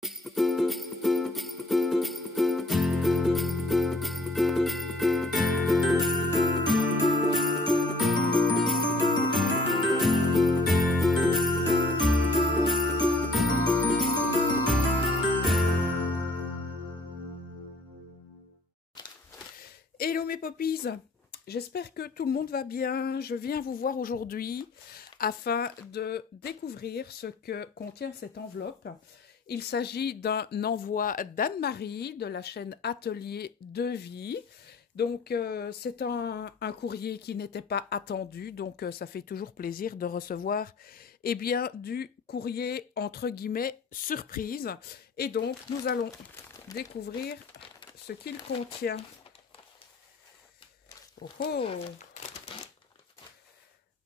Hello mes poppies, j'espère que tout le monde va bien. Je viens vous voir aujourd'hui afin de découvrir ce que contient cette enveloppe. Il s'agit d'un envoi d'Anne-Marie de la chaîne Atelier de Vie. Donc c'est un courrier qui n'était pas attendu, donc ça fait toujours plaisir de recevoir du courrier entre guillemets surprise. Et donc nous allons découvrir ce qu'il contient. Oh oh.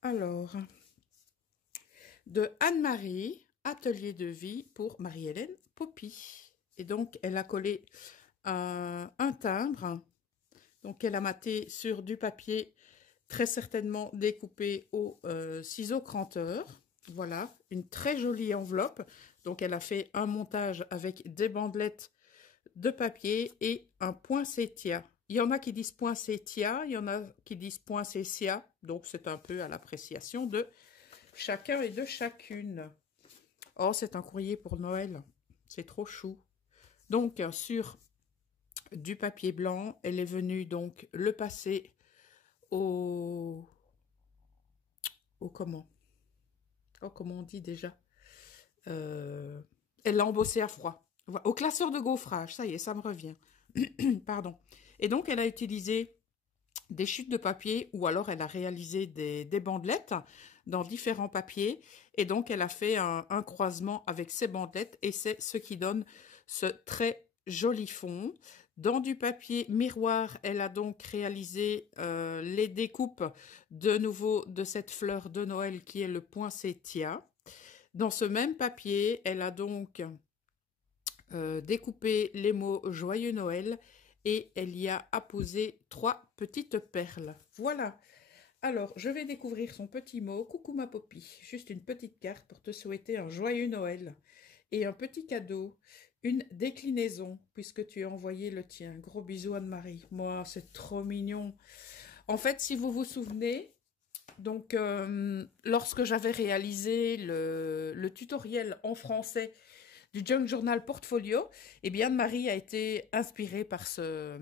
Alors, de Anne-Marie, Atelier de Vie pour Marie-Hélène Poppy. Et donc, elle a collé un timbre. Donc, elle a maté sur du papier très certainement découpé au ciseau cranteur. Voilà, une très jolie enveloppe. Donc, elle a fait un montage avec des bandelettes de papier et un poinsettia. Il y en a qui disent poinsettia, il y en a qui disent poinsettia, donc c'est un peu à l'appréciation de chacun et de chacune. Oh, c'est un courrier pour Noël, c'est trop chou. Donc, sur du papier blanc, elle est venue donc le passer au comment on dit déjà, elle l'a embossé à froid, au classeur de gaufrage, ça y est, ça me revient. Pardon. Et donc, elle a utilisé des chutes de papier ou alors elle a réalisé des bandelettes dans différents papiers. Et donc, elle a fait un croisement avec ces bandelettes et c'est ce qui donne ce très joli fond. Dans du papier miroir, elle a donc réalisé les découpes de nouveau de cette fleur de Noël qui est le poinsettia. Dans ce même papier, elle a donc découpé les mots Joyeux Noël et elle y a apposé 3 petites perles. Voilà. Alors, je vais découvrir son petit mot. Coucou ma Poppy. Juste une petite carte pour te souhaiter un joyeux Noël. Et un petit cadeau, une déclinaison, puisque tu as envoyé le tien. Gros bisous Anne-Marie. Moi, c'est trop mignon. En fait, si vous vous souvenez, donc lorsque j'avais réalisé le tutoriel en français du Junk Journal Portfolio, eh bien Anne-Marie a été inspirée par ce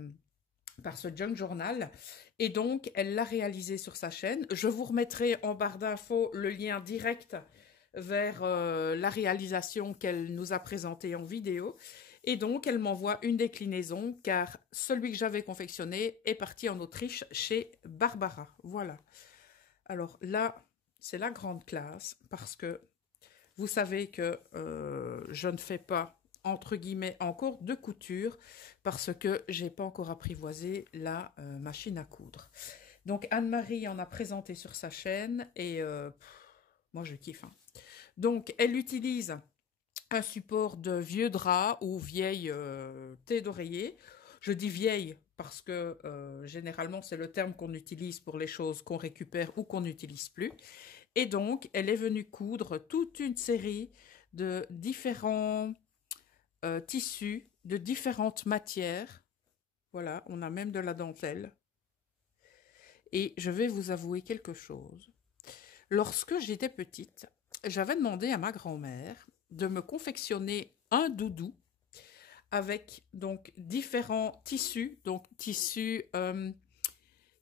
Junk Journal et donc elle l'a réalisé sur sa chaîne. Je vous remettrai en barre d'infos le lien direct vers la réalisation qu'elle nous a présentée en vidéo. Et donc elle m'envoie une déclinaison car celui que j'avais confectionné est parti en Autriche chez Barbara. Voilà. Alors là, c'est la grande classe parce que vous savez que je ne fais pas, entre guillemets, encore de couture parce que je n'ai pas encore apprivoisé la machine à coudre. Donc, Anne-Marie en a présenté sur sa chaîne et moi, je kiffe. Hein. Donc, elle utilise un support de vieux drap ou vieille thé d'oreiller. Je dis vieille parce que généralement, c'est le terme qu'on utilise pour les choses qu'on récupère ou qu'on n'utilise plus. Et donc, elle est venue coudre toute une série de différents tissus, de différentes matières. Voilà, on a même de la dentelle. Et je vais vous avouer quelque chose. Lorsque j'étais petite, j'avais demandé à ma grand-mère de me confectionner un doudou avec donc différents tissus,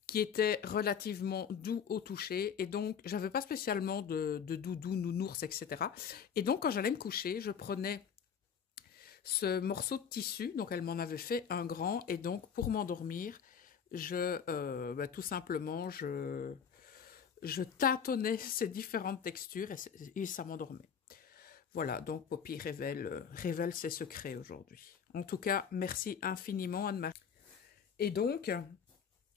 qui était relativement doux au toucher. Et donc, j'avais pas spécialement de doudou, nounours, etc. Et donc, quand j'allais me coucher, je prenais ce morceau de tissu. Donc, elle m'en avait fait un grand. Et donc, pour m'endormir, tout simplement, je tâtonnais ces différentes textures et ça m'endormait. Voilà, donc Poppy révèle ses secrets aujourd'hui. En tout cas, merci infiniment Anne-Marie. Et donc,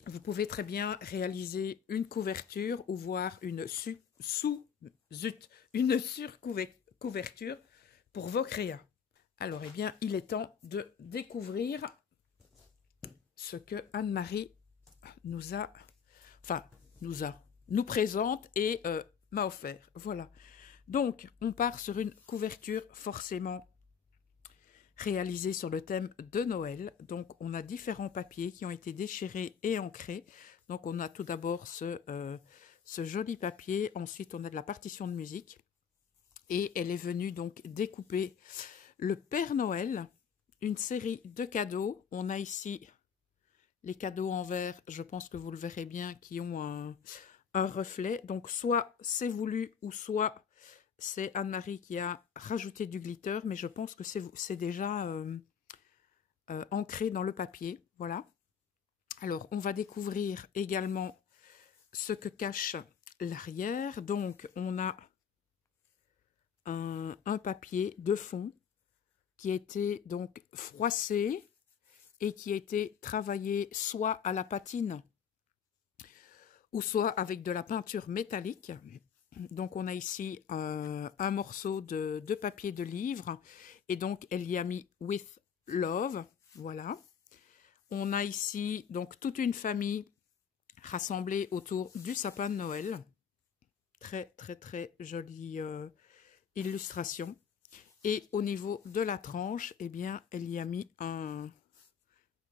vous pouvez très bien réaliser une couverture ou voir une surcouverture pour vos créas. Alors, eh bien, il est temps de découvrir ce que Anne-Marie nous présente et m'a offert. Voilà. Donc, on part sur une couverture forcément réalisé sur le thème de Noël. Donc, on a différents papiers qui ont été déchirés et ancrés. Donc, on a tout d'abord ce joli papier. Ensuite, on a de la partition de musique. Et elle est venue donc découper le Père Noël, une série de cadeaux. On a ici les cadeaux en verre, je pense que vous le verrez bien, qui ont un reflet. Donc, soit c'est voulu ou soit c'est Anne-Marie qui a rajouté du glitter, mais je pense que c'est déjà ancré dans le papier. Voilà. Alors, on va découvrir également ce que cache l'arrière. Donc, on a un papier de fond qui a été donc froissé et qui a été travaillé soit à la patine ou soit avec de la peinture métallique. Donc, on a ici un morceau de papier de livre et donc elle y a mis With Love. Voilà. On a ici donc toute une famille rassemblée autour du sapin de Noël. Très, très, très jolie illustration. Et au niveau de la tranche, eh bien, elle y a mis un...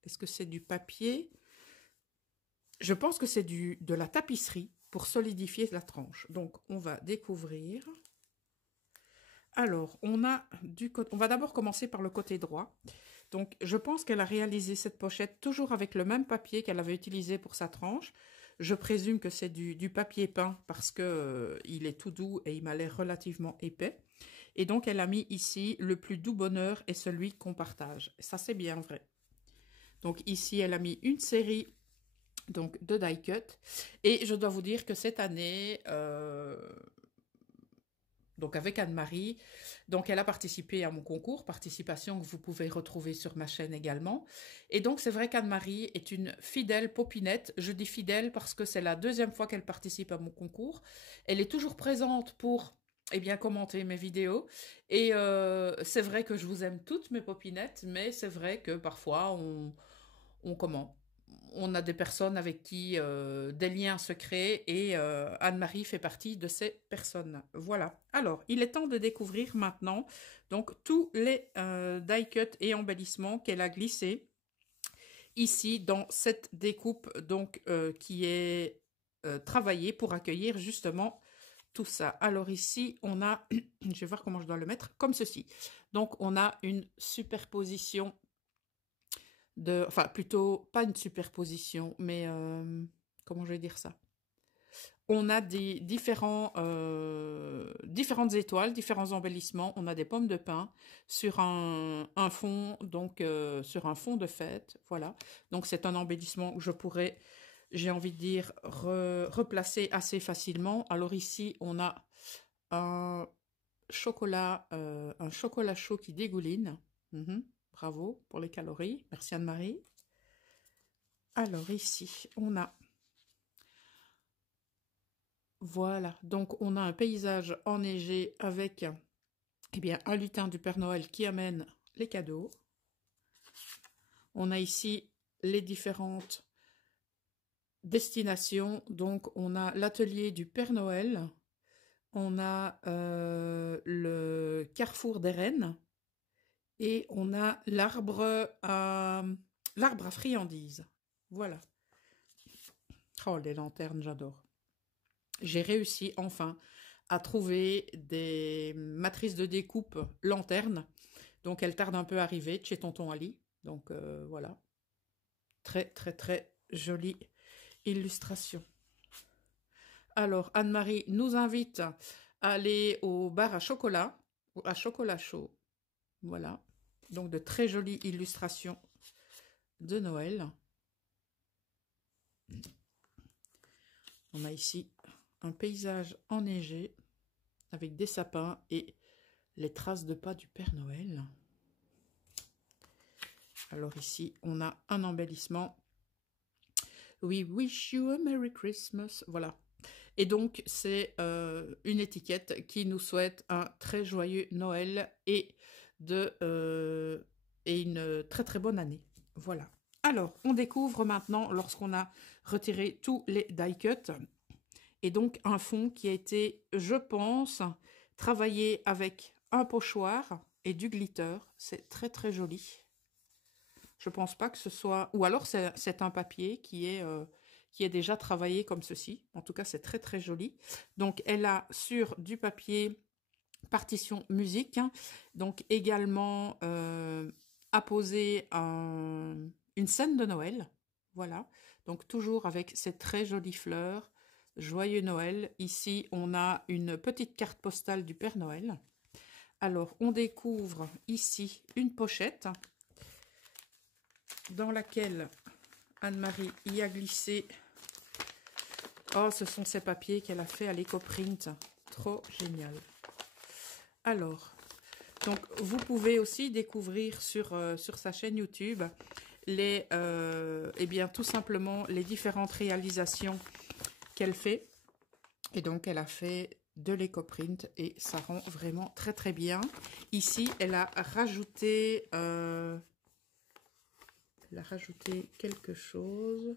Est-ce que c'est du papier? Je pense que c'est de la tapisserie pour solidifier la tranche. Donc, on va découvrir. Alors, on va d'abord commencer par le côté droit. Donc, je pense qu'elle a réalisé cette pochette toujours avec le même papier qu'elle avait utilisé pour sa tranche. Je présume que c'est du papier peint parce que il est tout doux et il m'a l'air relativement épais. Et donc, elle a mis ici le plus doux bonheur est celui qu'on partage. Ça, c'est bien vrai. Donc, ici, elle a mis une série donc, de die cut. Et je dois vous dire que cette année... donc avec Anne-Marie, donc elle a participé à mon concours, participation que vous pouvez retrouver sur ma chaîne également. Et donc c'est vrai qu'Anne-Marie est une fidèle popinette. Je dis fidèle parce que c'est la deuxième fois qu'elle participe à mon concours. Elle est toujours présente pour commenter mes vidéos. Et c'est vrai que je vous aime toutes mes popinettes, mais c'est vrai que parfois on a des personnes avec qui des liens se créent et Anne-Marie fait partie de ces personnes. Voilà. Alors, il est temps de découvrir maintenant donc tous les die cut et embellissements qu'elle a glissés ici dans cette découpe donc qui est travaillée pour accueillir justement tout ça. Alors ici, on a, je vais voir comment je dois le mettre, comme ceci. Donc, on a une superposition enfin plutôt pas une superposition, mais comment je vais dire ça? On a des différentes étoiles, différents embellissements. On a des pommes de pin sur un fond, donc sur un fond de fête, voilà. Donc c'est un embellissement que je pourrais, j'ai envie de dire, replacer assez facilement. Alors ici, on a un chocolat chaud qui dégouline. Bravo pour les calories. Merci Anne-Marie. Alors ici, on a... Voilà, donc on a un paysage enneigé avec un lutin du Père Noël qui amène les cadeaux. On a ici les différentes destinations. Donc on a l'atelier du Père Noël. On a le carrefour des Rennes. Et on a l'arbre à friandises. Voilà. Oh, les lanternes, j'adore. J'ai réussi enfin à trouver des matrices de découpe lanternes. Donc, elles tardent un peu à arriver de chez Tonton Ali. Donc, voilà. Très, très, très jolie illustration. Alors, Anne-Marie nous invite à aller au bar à chocolat chaud. Voilà. Donc, de très jolies illustrations de Noël. On a ici un paysage enneigé avec des sapins et les traces de pas du Père Noël. Alors ici, on a un embellissement. We wish you a Merry Christmas. Voilà. Et donc, c'est une étiquette qui nous souhaite un très joyeux Noël et une très très bonne année. Voilà. Alors, on découvre maintenant, lorsqu'on a retiré tous les die cuts, et donc un fond qui a été, je pense, travaillé avec un pochoir. et du glitter. C'est très très joli. Je pense pas que ce soit... Ou alors c'est un papier qui est déjà travaillé comme ceci. En tout cas, c'est très très joli. Donc, elle a sur du papier partition musique, hein, donc également apposé une scène de Noël. Voilà. Donc, toujours avec ces très jolies fleurs. Joyeux Noël. Ici, on a une petite carte postale du Père Noël. Alors, on découvre ici une pochette dans laquelle Anne-Marie y a glissé. Oh, ce sont ces papiers qu'elle a fait à l'EcoPrint. Trop génial. Alors, donc vous pouvez aussi découvrir sur sa chaîne YouTube tout simplement les différentes réalisations qu'elle fait. Et donc, elle a fait de l'EcoPrint et ça rend vraiment très très bien. Ici, elle a rajouté quelque chose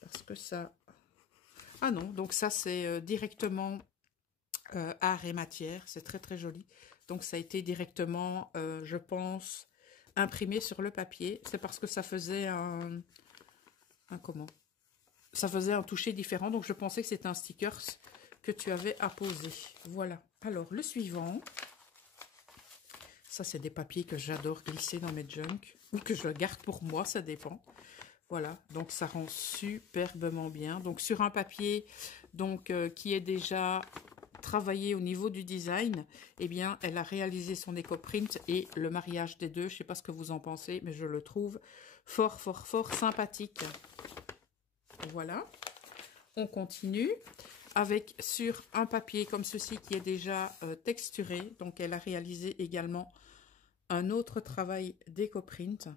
parce que ça... Ah non, donc ça c'est directement art et matière, c'est très très joli. Donc ça a été directement, je pense, imprimé sur le papier. C'est parce que ça faisait ça faisait un toucher différent, donc je pensais que c'était un sticker que tu avais apposé. Voilà. Alors, le suivant. Ça, c'est des papiers que j'adore glisser dans mes junk. Ou que je garde pour moi, ça dépend. Voilà. Donc, ça rend superbement bien. Donc, sur un papier qui est déjà travaillé au niveau du design, eh bien, elle a réalisé son EcoPrint et le mariage des deux. Je ne sais pas ce que vous en pensez, mais je le trouve fort, fort, fort sympathique. Voilà, on continue avec sur un papier comme ceci qui est déjà texturé. Donc, elle a réalisé également un autre travail d'EcoPrint.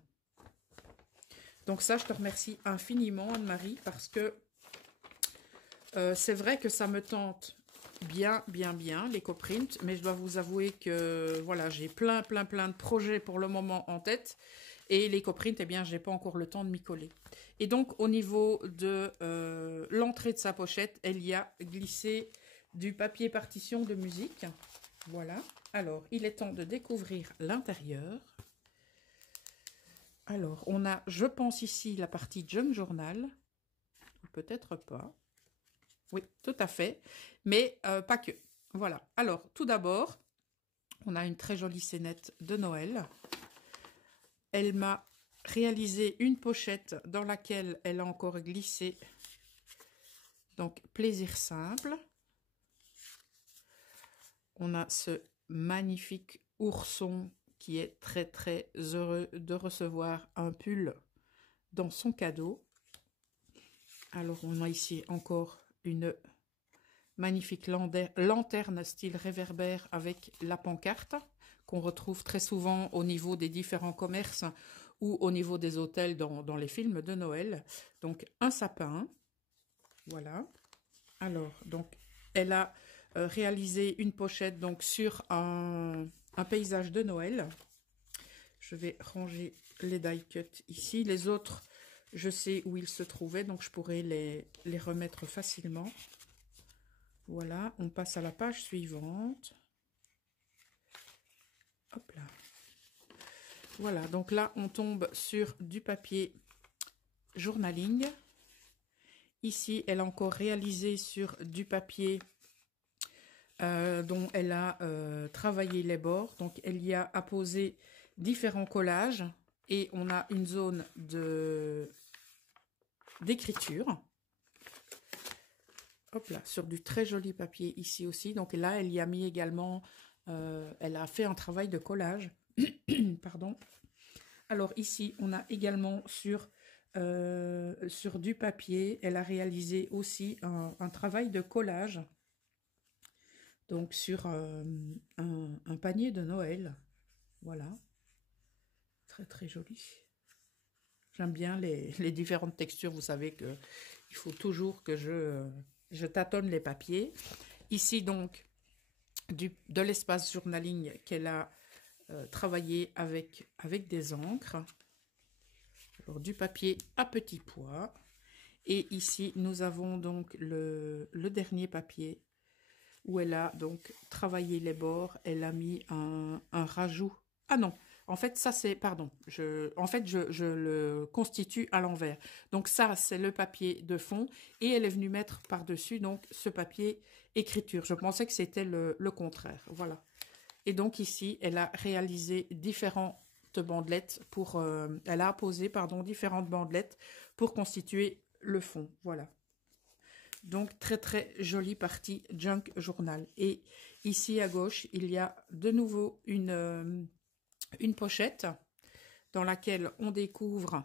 Donc ça, je te remercie infiniment, Anne-Marie, parce que c'est vrai que ça me tente bien, bien, bien, l'EcoPrint, mais je dois vous avouer que voilà, j'ai plein de projets pour le moment en tête. Et l'EcoPrint, eh bien, j'ai pas encore le temps de m'y coller. Et donc, au niveau de l'entrée de sa pochette, elle y a glissé du papier partition de musique. Voilà. Alors, il est temps de découvrir l'intérieur. Alors, on a, je pense ici, la partie Junk Journal. Peut-être pas. Oui, tout à fait. Mais pas que. Voilà. Alors, tout d'abord, on a une très jolie scénette de Noël. Elle m'a réalisé une pochette dans laquelle elle a encore glissé donc plaisir simple. On a ce magnifique ourson qui est très très heureux de recevoir un pull dans son cadeau. Alors on a ici encore une magnifique lanterne style réverbère avec la pancarte qu'on retrouve très souvent au niveau des différents commerces ou au niveau des hôtels dans les films de Noël. Donc un sapin, voilà. Alors donc elle a réalisé une pochette donc sur un paysage de Noël. Je vais ranger les die cut ici. Les autres, je sais où ils se trouvaient, donc je pourrais les remettre facilement. Voilà, on passe à la page suivante. Hop là. Voilà, donc là, on tombe sur du papier journaling. Ici, elle a encore réalisé sur du papier dont elle a travaillé les bords. Donc, elle y a apposé différents collages et on a une zone d'écriture. Hop là, sur du très joli papier ici aussi. Donc là, elle y a mis également, elle a fait un travail de collage. Pardon. Alors ici, on a également sur du papier, elle a réalisé aussi un travail de collage. Donc sur un panier de Noël. Voilà. Très très joli. J'aime bien les différentes textures. Vous savez que il faut toujours que je tâtonne les papiers. Ici donc de l'espace journaling qu'elle a travaillé avec des encres. Alors du papier à petits pois. Et ici nous avons donc le dernier papier où elle a donc travaillé les bords. Elle a mis un rajout. Ah non, en fait, ça c'est, pardon, je le constitue à l'envers. Donc ça, c'est le papier de fond et elle est venue mettre par-dessus donc ce papier écriture. Je pensais que c'était le contraire, voilà. Et donc ici, elle a réalisé différentes bandelettes pour, elle a apposé, pardon, différentes bandelettes pour constituer le fond, voilà. Donc, très très jolie partie Junk Journal. Et ici à gauche, il y a de nouveau une pochette dans laquelle on découvre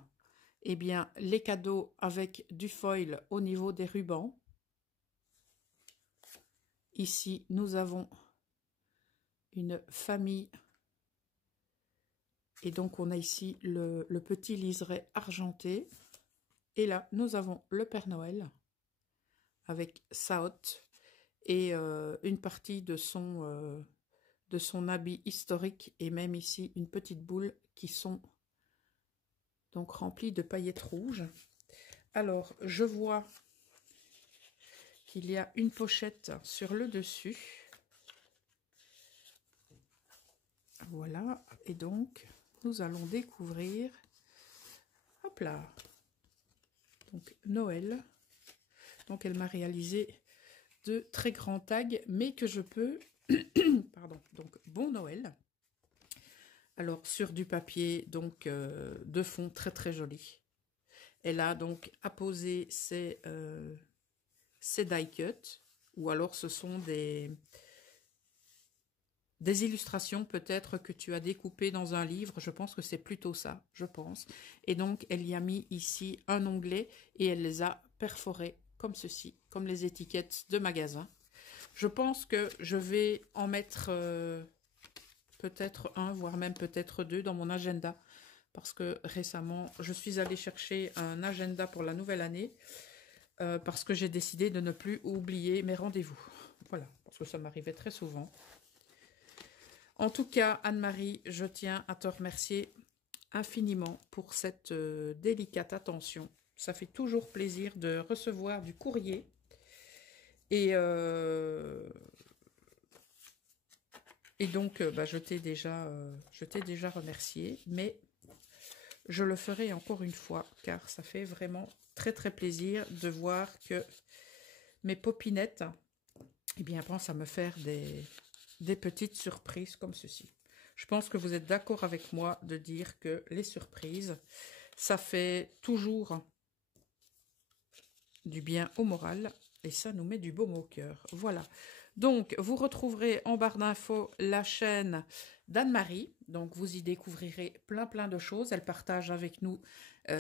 eh bien, les cadeaux avec du foil au niveau des rubans. Ici, nous avons une famille. Et donc, on a ici le petit liseré argenté. Et là, nous avons le Père Noël avec sa hotte et une partie de son habit historique et même ici une petite boule qui sont donc remplies de paillettes rouges. Alors, je vois qu'il y a une pochette sur le dessus. Voilà, et donc nous allons découvrir, hop là, donc Noël. Donc elle m'a réalisé de très grands tags, mais que je peux, pardon, donc bon Noël. Alors sur du papier donc de fond très très joli. Elle a donc apposé ses die cut, ou alors ce sont des illustrations peut-être que tu as découpées dans un livre. Je pense que c'est plutôt ça, je pense. Et donc elle y a mis ici un onglet et elle les a perforés comme ceci, comme les étiquettes de magasin. Je pense que je vais en mettre peut-être un, voire même peut-être deux dans mon agenda. Parce que récemment, je suis allée chercher un agenda pour la nouvelle année. Parce que j'ai décidé de ne plus oublier mes rendez-vous. Voilà, parce que ça m'arrivait très souvent. En tout cas, Anne-Marie, je tiens à te remercier infiniment pour cette délicate attention. Ça fait toujours plaisir de recevoir du courrier. Et donc, je t'ai déjà remercié, mais je le ferai encore une fois, car ça fait vraiment très très plaisir de voir que mes popinettes, eh bien, pensent à me faire des petites surprises comme ceci. Je pense que vous êtes d'accord avec moi de dire que les surprises, ça fait toujours du bien au moral et ça nous met du baume au cœur. Voilà. Donc, vous retrouverez en barre d'infos la chaîne d'Anne-Marie. Donc, vous y découvrirez plein de choses. Elle partage avec nous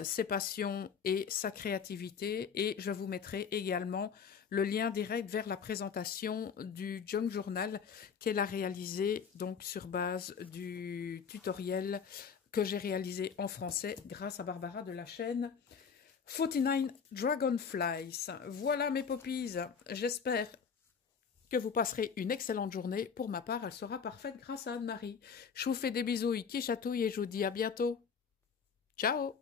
ses passions et sa créativité. Et je vous mettrai également le lien direct vers la présentation du Junk Journal qu'elle a réalisé donc sur base du tutoriel que j'ai réalisé en français grâce à Barbara de la chaîne 49 Dragonflies. Voilà mes poppies, j'espère que vous passerez une excellente journée. Pour ma part, elle sera parfaite grâce à Anne-Marie. Je vous fais des bisous qui chatouillent et je vous dis à bientôt. Ciao!